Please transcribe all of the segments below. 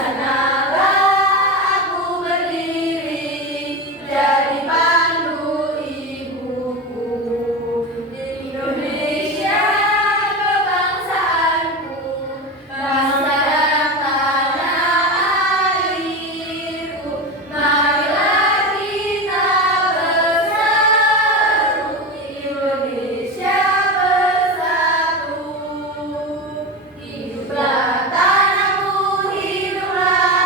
sanalah aku berdiri, jadi pandu ibuku. Indonesia kebangsaanku, bangsa dan tanah airku. Marilah kita bersatu, Indonesia bersatu. Hiduplah tanahku, hiduplah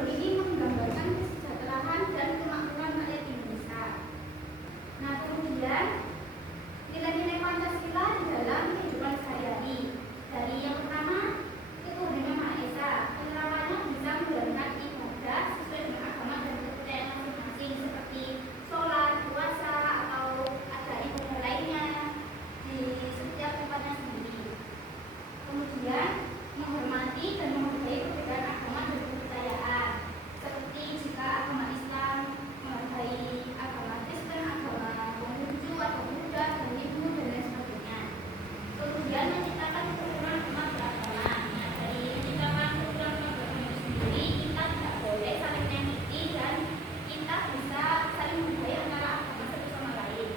simbol ini menggambarkan kesejahteraan dan kemakmuran rakyat Indonesia. Nah, kemudian nilai-nilai Pancasila di dalam kehidupan sehari-hari. Dari yang pertama, ketuhanan Maha Esa. Penerapannya bisa menjalankan ibadah sesuai dengan agama dan kepercayaan masing-masing, seperti sholat, puasa, atau ada ibadah lainnya di setiap tempatnya sendiri. Kemudian menghormati dan menghargai perbedaan agama dan kepercayaan, seperti jika agama Islam menghargai agama Kristen, agama Konghucu atau Buddha, dan Hindu dan lain sebagainya. Kemudian menciptakan kerukunan umat beragama. Nah, dari menciptakan kerukunan umat beragama itu sendiri, kita tidak boleh saling menyakiti dan kita bisa saling menghargai antara agama satu sama lain.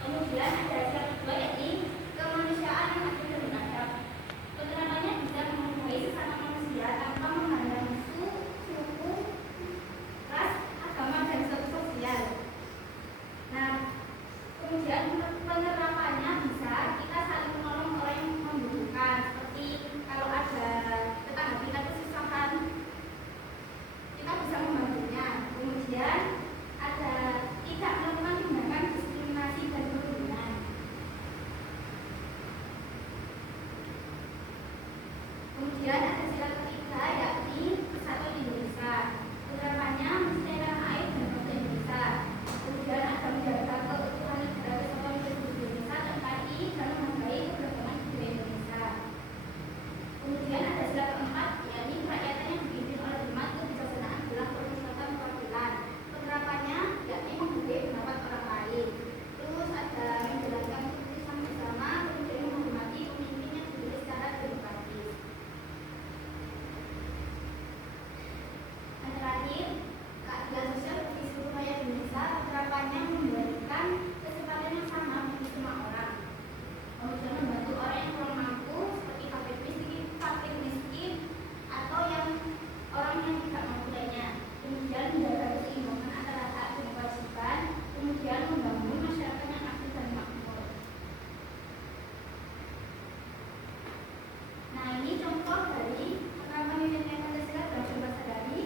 Kemudian ada sila kedua, yaitu kemanusiaan yang adil dan beradab. Penerapannya bisa menghargai sesama manusia tanpa memandang suku, ras, agama, dan status sosial. Nah, kemudian penerapannya bisa kita saling menolong orang yang membutuhkan, seperti kalau ada tetangga kita kesusahan, kita bisa membantunya. Kemudian ada tidak melakukan tindakan diskriminasi dan perundungan. Kemudian ada sila ketiga, yakni Persatuan Indonesia. Penerapannya mencintai tanah air dan bangsa Indonesia. Kemudian ada menjaga keutuhan negara Kesatuan Republik Indonesia, NKRI, dan menghargai keberagaman budaya Indonesia. Kemudian ada sila keempat, yakni kerakyatan yang dipimpin oleh hormat, kebijaksanaan dalam permusyawaratan perwakilan. Penerapannya yakni menghargai pendapat orang lain. Terus ada menjalankan keputusan bersama, kemudian menghormati pemimpin yang dipilih secara demokratis. Dan terakhir, keadilan sosial bagi seluruh rakyat Indonesia. Penerapannya memberikan kesempatan yang sama bagi semua orang. Kemudian membantu orang yang kurang mampu, seperti fakir miskin, atau yang orang yang tidak mampu lainnya. Kemudian menjaga keseimbangan antara hak dan kewajiban. Kemudian membangun masyarakat yang aktif dan makmur. Nah, ini contoh dari penerapan nilai-nilai Pancasila dalam sebuah sehari-hari.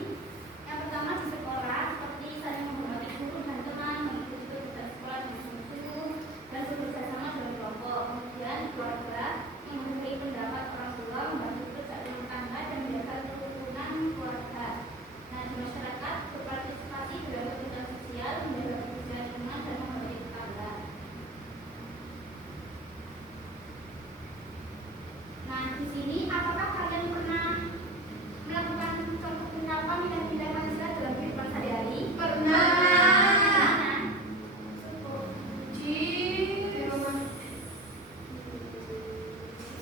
Yang pertama di sekolah, seperti saling menghormati guru dan teman, mengikuti kegiatan sekolah dengan sungguh-sungguh, dan bekerja sama dalam kelompok. Kemudian di keluarga, menghargai pendapat orang tua, membantu pekerjaan rumah tangga, dan menjaga kerukunan keluarga. Nah, di masyarakat, berpartisipasi dalam kegiatan sosial, menjaga kebersihan lingkungan, dan menghargai tetangga. Nah, di sini apakah kalian pernah melakukan contoh penerapan nilai-nilai Pancasila dalam kehidupan sehari-hari? Pernah.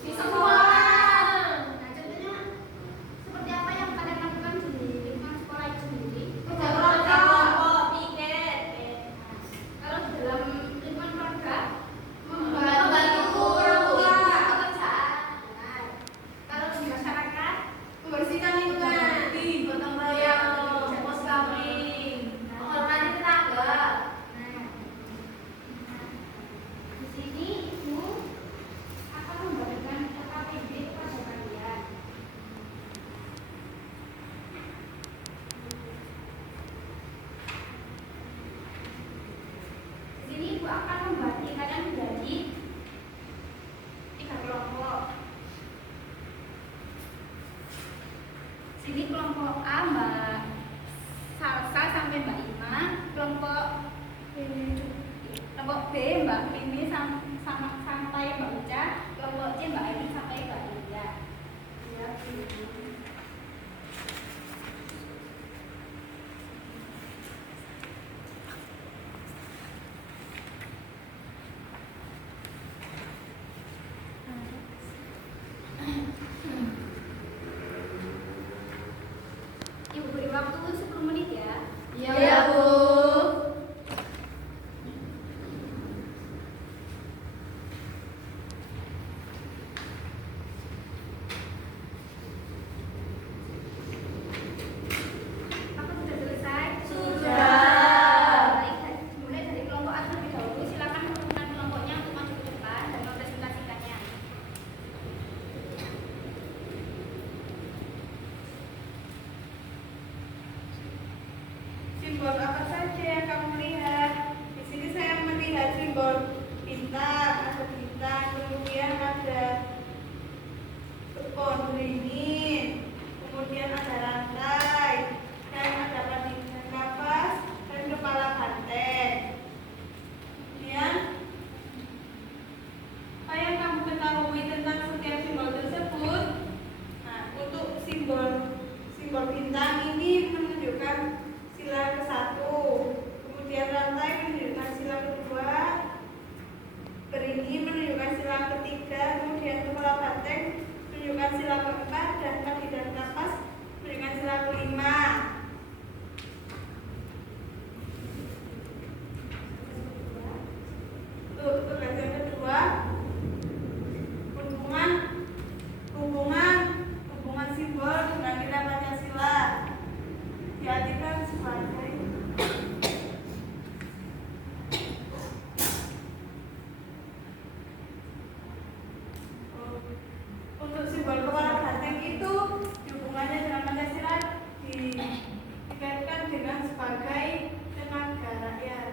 Di sekolah. Nah, contohnya seperti apa yang kalian lakukan di lingkungan sekolah itu sendiri? Kelompok, piket. Kalau di dalam lingkungan keluarga, Membantu orang tua. pekerjaan. Benar. Kalau di masyarakat, Membersihkan lingkungan. Gotong royong, pos kamling, menghormati tetangga. nah, di sini ibu akan membagikan KKBD kepada kalian. Di sini ibu akan membagi kalian menjadi 3 kelompok. Sini kelompok A Mbak Salsa sampai Mbak Ima, kelompok B Mbak Mimi sampai Mbak Uca, kelompok C Mbak Aini sampai Mbak Indah. Ya, Ibu beri waktu 10 menit ya. Iya, Bu. simbol apa saja yang kamu lihat? Di sini saya melihat simbol bintang, ada bintang, kemudian ada pohon beringin, kemudian ada rantai, dan ada padi dan kapas, dan kepala banteng. Kemudian, apa yang kamu ketahui tentang setiap simbol tersebut? Nah, untuk simbol bintang ini menunjukkan sila ke-1, kemudian rantai menunjukkan sila kedua, beringin menunjukkan sila ketiga, kemudian kepala banteng menunjukkan sila keempat, dan padi dan kapas menunjukkan sila kelima. Untuk pelajaran kedua, hubungan simbol dengan nilai Pancasila diartikan sebagai untuk simbol kepala banteng itu hubungannya dengan Pancasila dikaitkan dengan sebagai tenaga rakyat.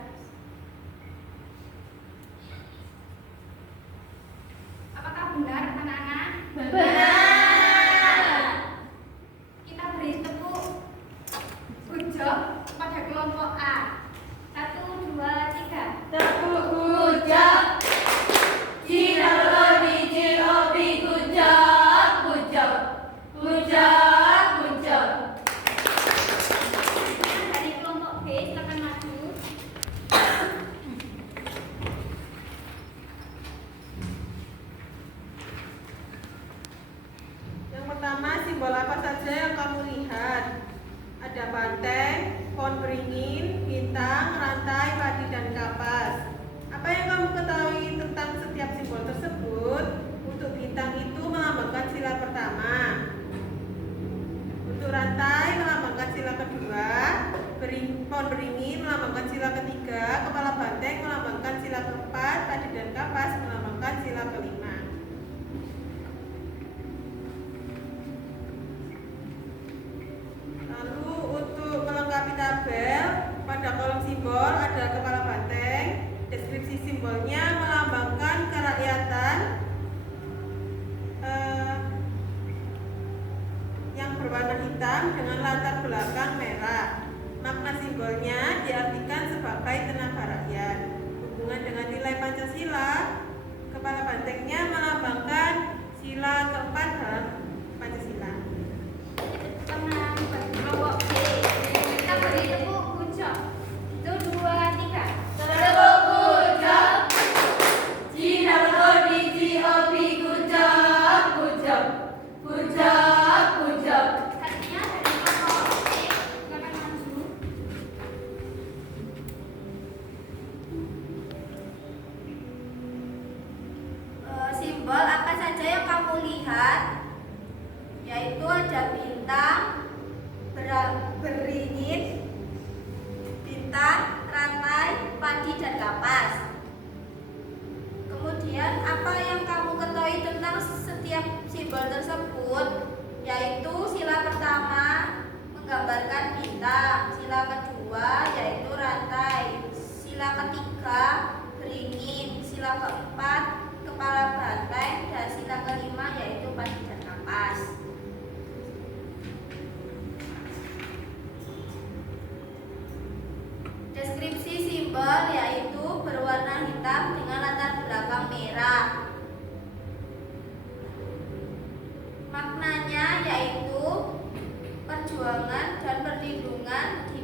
Apakah benar anak-anak? Kita beri tepuk good job pada kelompok A. 1, 2, 3. Tepuk Good job. G-O-D-G-O-B. Good job. Good job. Good job. Good job. Dari kelompok B, silakan maju. Yang pertama, simbol apa saja yang kamu lihat? Ada banteng, pohon beringin, bintang, rantai, padi, dan kapas. Apa yang kamu ketahui tentang setiap simbol tersebut? Untuk bintang itu melambangkan sila pertama. Untuk rantai melambangkan sila kedua, pohon beringin melambangkan sila ketiga, kepala banteng melambangkan sila keempat, padi dan kapas melambangkan sila kelima. Lalu untuk melengkapi tabel, pada kolom simbol ada kepala banteng, deskripsi simbolnya melambangkan kerakyatan yang berwarna hitam dengan latar belakang merah. Makna simbolnya diartikan sebagai tenaga rakyat. Hubungan dengan nilai Pancasila, kepala bantengnya melambangkan sila keempat dalam Pancasila. Tenang, kelompok B. Kita beri tepuk good job. 1, 2, 3. Tepuk good job. G-O-D-G-O-B. Good job. Good job. Good job. Good job. Selanjutnya dari kelompok C, silakan maju. Simbol apa saja yang kamu lihat? Yaitu ada bintang, beringin, bintang, rantai, padi, dan kapas. Kemudian apa yang kamu ketahui tentang setiap simbol tersebut? Yaitu sila pertama menggambarkan bintang, sila kedua yaitu rantai, sila ketiga beringin, sila keempat kepala banteng, dan sila kelima yaitu padi dan kapas. Deskripsi simbol yaitu berwarna hitam dengan latar belakang merah. Maknanya yaitu perjuangan dan perlindungan di